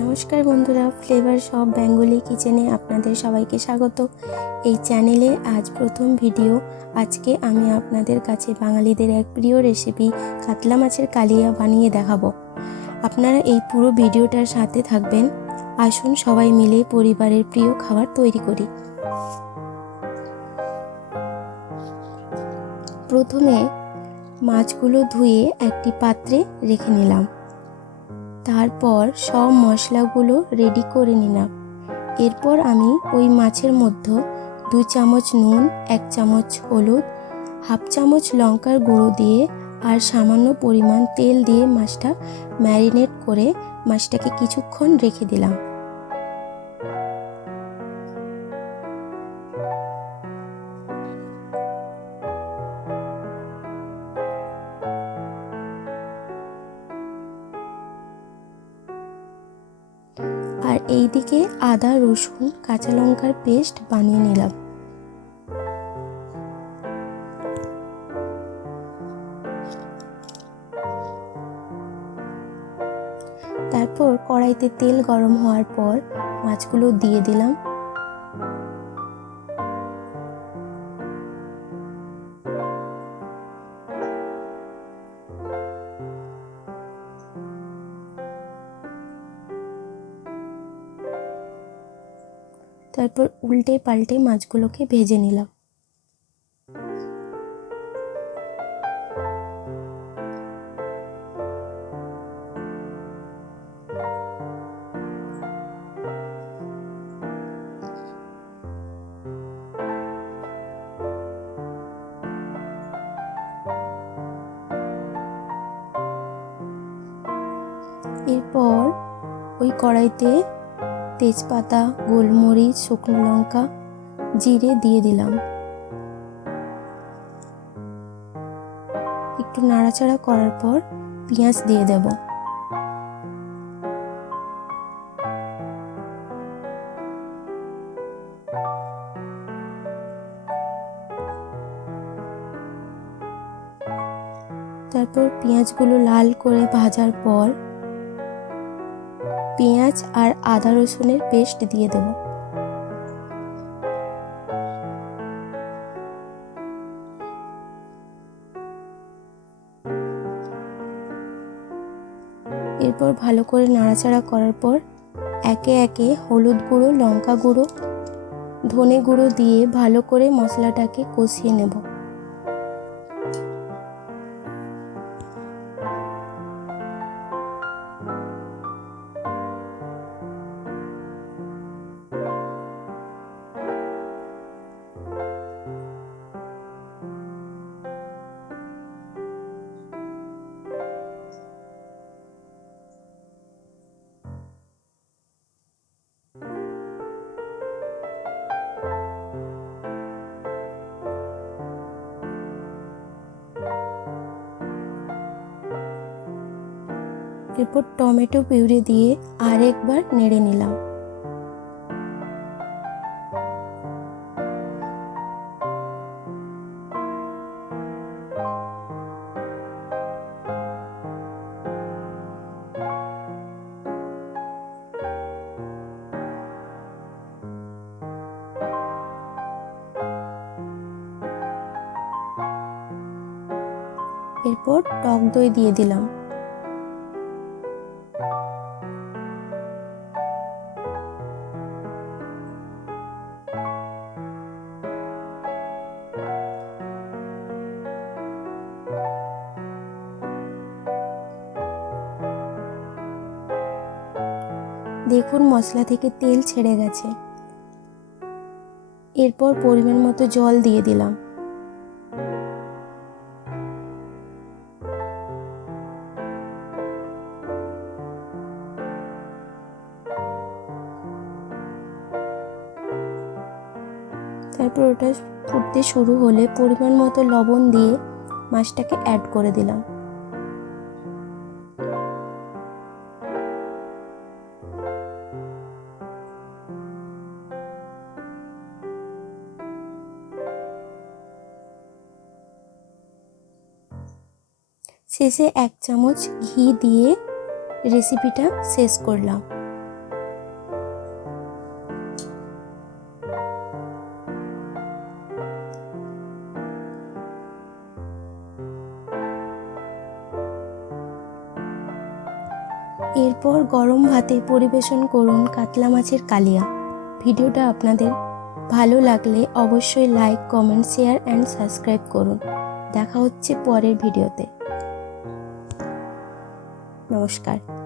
নমস্কার বন্ধুরা, ফ্লেভার সব বেঙ্গলি কিচেনে আপনাদের সবাইকে স্বাগত। এই চ্যানেলে আজ প্রথম ভিডিও। আজকে আমি আপনাদের কাছে বাঙালিদের এক প্রিয় রেসিপি কাতলা মাছের কালিয়া বানিয়ে দেখাবো। আপনারা এই পুরো ভিডিওটার সাথে থাকবেন। আসুন সবাই মিলে পরিবারের প্রিয় খাবার তৈরি করি। প্রথমে মাছগুলো ধুয়ে একটি পাত্রে রেখে নিলাম। তারপর সব মশলাগুলো রেডি করে নিলাম। এরপর আমি ওই মাছের মধ্যে 2 চামচ নুন, 1 চামচ হলুদ, হাফ চামচ লঙ্কার গুঁড়ো দিয়ে আর সামান্য পরিমাণ তেল দিয়ে মাছটা ম্যারিনেট করে মাছটাকে কিছুক্ষণ রেখে দিলাম। আর এইদিকে আদা, রসুন, কাঁচা লঙ্কার পেস্ট বানিয়ে নিলাম। তারপর কড়াইতে তেল গরম হওয়ার পর মাছগুলো দিয়ে দিলাম। তারপর উল্টে পাল্টে মাছগুলোকে ভেজে নিলাম। এরপর ওই কড়াইতে তেজপাতা, গোলমরিচ, শুকনো লঙ্কা, জিরে দিয়ে দিলাম। একটু নাড়াচাড়া করার পর পেঁয়াজ দিয়ে দেব। তারপর পেঁয়াজগুলো লাল করে ভাজার পর পেঁয়াজ আর আদা রসুনের পেস্ট দিয়ে দেব। এরপর ভালো করে নাড়াচাড়া করার পর একে একে হলুদ গুঁড়ো, লঙ্কা গুঁড়ো, ধনে গুঁড়ো দিয়ে ভালো করে মশলাটাকে কষিয়ে নেব। এরপর টমেটো পিউরি দিয়ে আরেকবার নেড়ে নিলাম। এরপর টক দই দিয়ে দিলাম। দেখুন মশলা থেকে তেল ছেড়ে গেছে। এরপর পরিমাণ মতো জল দিয়ে দিলাম। তারপর ওটা ফুটতে শুরু হলে পরিমাণ মতো লবণ দিয়ে মাছটাকে অ্যাড করে দিলাম। শেষে 1 চামচ ঘি দিয়ে রেসিপিটা শেষ করলাম। এরপর গরম ভাতে পরিবেশন করুন কাতলা মাছের কালিয়া। ভিডিওটা আপনাদের ভালো লাগলে অবশ্যই like, comment, share and subscribe করুন। দেখা হচ্ছে পরের ভিডিওতে। নমস্কার।